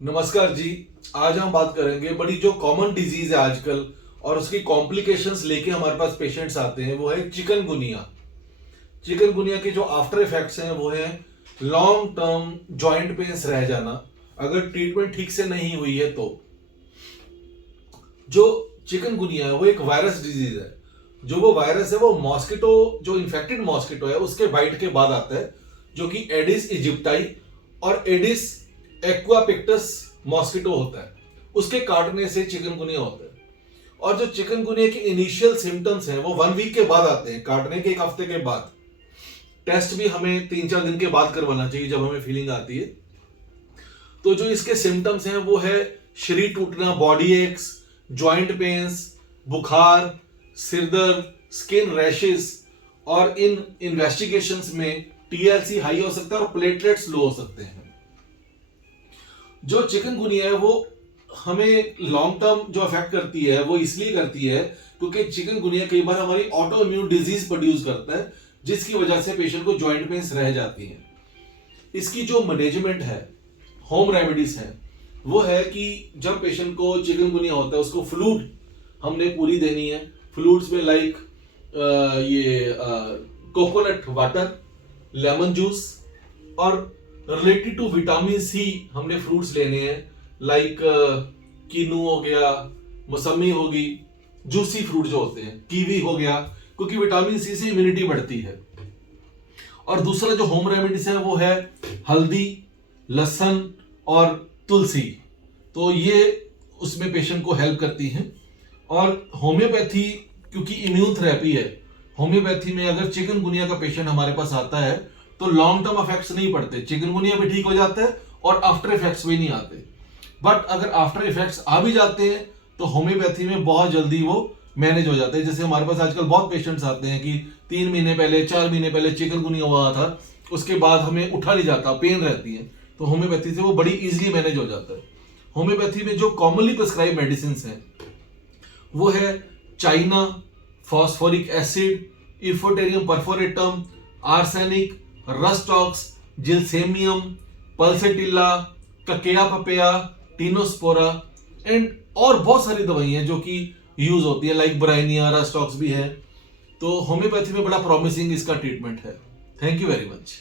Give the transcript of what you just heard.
नमस्कार जी। आज हम बात करेंगे बड़ी जो कॉमन डिजीज है आजकल और उसकी कॉम्प्लिकेशंस लेके हमारे पास पेशेंट्स आते हैं, वो है चिकनगुनिया। चिकनगुनिया के जो आफ्टर इफेक्ट्स हैं वो है लॉन्ग टर्म जॉइंट पेन्स रह जाना, अगर ट्रीटमेंट ठीक से नहीं हुई है तो। जो चिकनगुनिया है वो एक वायरस डिजीज है। जो वो वायरस है वो मॉस्किटो, जो इन्फेक्टेड मॉस्किटो है उसके बाइट के बाद आता है, जो कि एडिस इजिप्टाई और एडिस एक्वापिक्टस मॉस्किटो होता है। उसके काटने से चिकनगुनिया होता है। और जो चिकनगुनिया के इनिशियल सिम्टम्स हैं वो 1 वीक के बाद आते हैं, काटने के 1 हफ्ते के बाद। टेस्ट भी हमें 3-4 दिन के बाद करवाना चाहिए जब हमें फीलिंग आती है। तो जो इसके सिम्टम्स हैं वो है शरीर टूटना, बॉडी एक्स, जॉइंट पेन्स, बुखार, सिर दर्द, स्किन रैशेस, और इन इन्वेस्टिगेशंस में टीएलसी हाई हो सकता है और प्लेटलेट्स लो हो सकते हैं। जो चिकनगुनिया है वो हमें लॉन्ग टर्म जो अफेक्ट करती है वो इसलिए करती है क्योंकि चिकनगुनिया कई बार हमारी ऑटो इम्यून डिजीज प्रोड्यूस करता है, जिसकी वजह से पेशेंट को जॉइंट पेन्स रह जाती हैं। इसकी जो मैनेजमेंट है, होम रेमेडीज है, वो है कि जब पेशेंट को चिकनगुनिया होता है उसको फ्लूइड हमने पूरी देनी है। फ्लूइड्स में लाइक ये कोकोनट वाटर, लेमन जूस, और रिलेटेड टू विटामिन सी हमने फ्रूट्स लेने हैं, लाइक कीनू हो गया, मौसमी होगी, जूसी फ्रूट जो होते हैं, कीवी हो गया, क्योंकि विटामिन सी से इम्यूनिटी बढ़ती है। और दूसरा जो होम रेमेडीज है वो है हल्दी, लहसुन और तुलसी। तो ये उसमें पेशेंट को हेल्प करती हैं। और होम्योपैथी क्योंकि इम्यून थेरेपी है, होम्योपैथी में अगर चिकनगुनिया का पेशेंट हमारे पास आता है तो लॉन्ग टर्म इफेक्ट्स नहीं पड़ते, चिकनगुनिया भी ठीक हो जाता है और आफ्टर इफेक्ट्स भी नहीं आते। बट अगर आफ्टर इफेक्ट्स आ भी जाते हैं तो होम्योपैथी में बहुत जल्दी वो मैनेज हो जाते हैं। जैसे हमारे पास आजकल बहुत पेशेंट्स आते हैं कि 3 महीने पहले, 4 महीने पहले चिकनगुनिया हुआ था, उसके बाद हमें उठा नहीं जाता, पेन रहती है, तो होम्योपैथी से वो बड़ी इजीली मैनेज हो जाता है। होम्योपैथी में जो कॉमनली प्रिस्क्राइब मेडिसिन हैं वो है china, phosphoric acid, hypericum perforatum, arsenic, rhus tox, gelsemium, pulsatilla, ककेया पपेया, टीनोस्पोरा, एंड और बहुत सारी दवाइयां जो कि यूज होती है, लाइक ब्राइनिया, रस्टॉक्स भी है। तो होम्योपैथी में बड़ा प्रॉमिसिंग इसका ट्रीटमेंट है। Thank you very much.